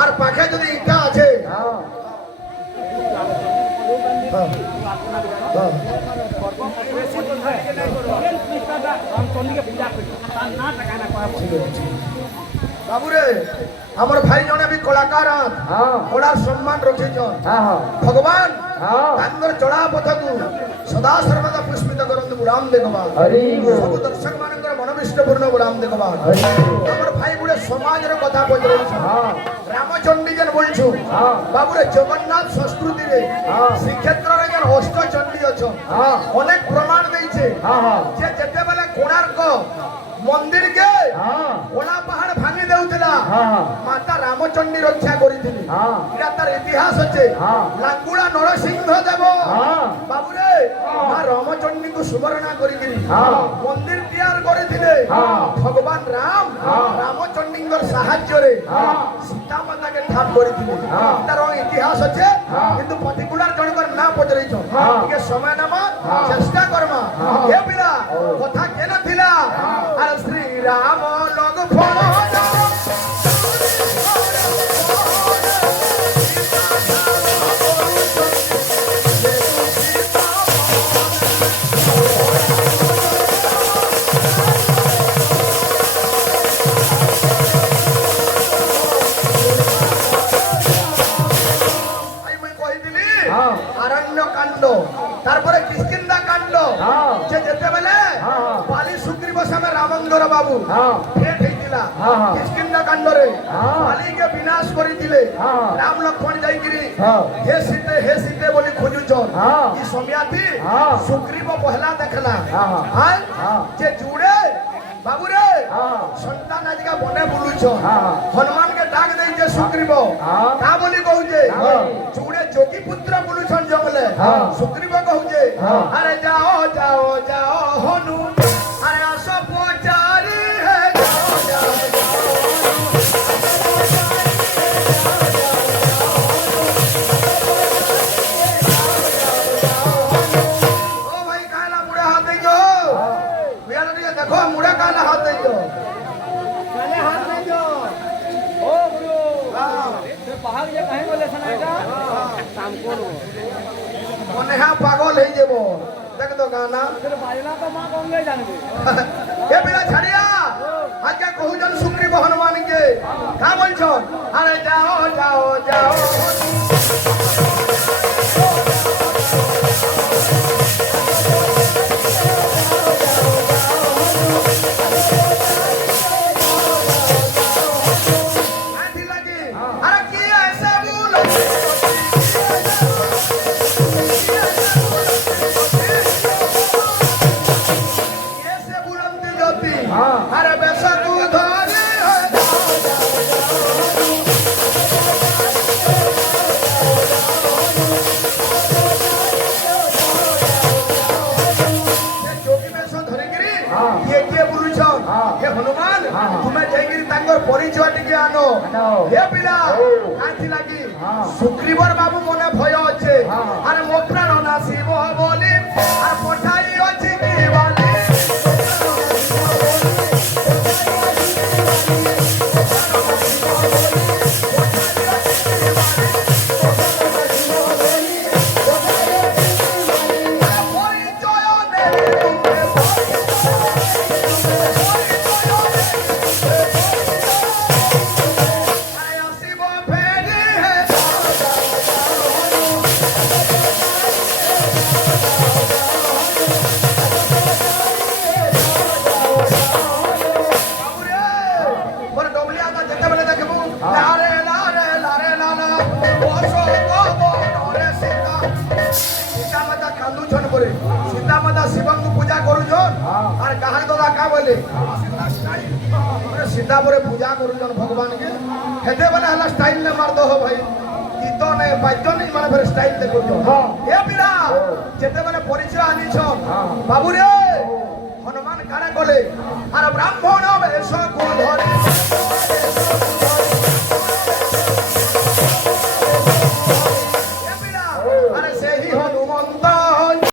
আর পাখে যদি ইটা আছে বাবুরে আমার ভাই জনে বি কলাকার ওড়ার সম্মান রখিছন ভগবান তাঙ্গর চড়া পথকু সদা সর্বদা পুষ্পিত করন্তু রাম দেখবান সব দর্শক মানଙ୍କର মনোবিষ্ট পূর্ণ রাম দেখবান আমার ভাই বুড়ে সমাজের কথা পচরাইছ রামচন্ডী যেন বলছু বাবুরে জগন্নাথ সংস্কৃতি রে শ্রীক্ষেত্রে যেন অষ্টচণ্ডী অছ অনেক প্রমাণ দেইছে যে যেতেবেলে কোণার্ক মন্দির কে ওলা পাহাড় ভাঙি দেউছিলা মাতা রামচন্ডী রক্ষা করিছিলি এটা তার ইতিহাস আছে লাঙ্গুড়া নরসিংহ দেব বাবুরে মা রামচন্ডীকে সুবর্ণা করিছিলি মন্দির তৈয়ার করিছিলে ভগবান রাম রামচন্ডীঙ্কর সাহায্যরে সীতা মাতাকে ঠাপ করিছিলে তার ইতিহাস আছে কিন্তু পার্টিকুলার জনকর না পচরাইছ ଟିକେ সময় নেবা চেষ্টা করমা এ পিলা কথা কেন থিলা আর শ্রী রাম লগ ফল তারপরে কিষ্কিন্ধা কাণ্ড যে যেতেবেলে বালি সুগ্রীব সামে রামঙ্গর বাবু ভেট হইতিলা কিষ্কিন্ধা কাণ্ডরে বালিকে বিনাশ করিছিলে রাম লক্ষ্মণ যাইকিরি হে সীতে বলি খোঁজুছন ই সমিয়াতি সুগ্রীব পহলা দেখলা যে জুড়ে বাবুরে সন্তান আজকে বনে বুলুছ হনুমানকে ডাক দেইছে সুগ্রীব কা বলি কହୁছে জুড়ে যোগী পুত্র বুলুছন জঙ্গলে সুগ্রীব কହୁছে আরে যাও যাও যাও হনু আরে আস পচারি হে যাও যাও ও ভাই কালা মুড়ে হাত দেইছো বিয়ার দিকে দেখো মুড়ে কালা হাত দেইছো কালে হাত দেইছো ও গুরু তে পাহাড় যে কাহে বলে শোনা এটা কাম করো মনে হ্যাঁ পাগল হয়ে যাব দেখ তো গানা বাজনা তো মা গঙ্গে জানবে এ বিলা ছাড়িয়া আজকে কহুজন সুগ্রীব হনুমানকে কা বলছন আরে যাও যাও যাও পরিচয় টিকে আনো হে পিলা কাঁচি লাগি সুগ্রীবর বাবু মনে ভয় আছে আর মো প্রাণ নাসিব বলি আর পঠাই আছে কি বলি सीता माता शिवं को पूजा करूछन और कहार दादा का बोले सीता पर पूजा करूछन भगवान के हेते वाला हला स्टाइल ने मार दो हो भाई गीतो ने बाजो नहीं माने फिर स्टाइल देखो हां ए बिना जेते माने परिचय आनिछन बाबू रे हनुमान कारे बोले अरे ब्राह्मण बेश को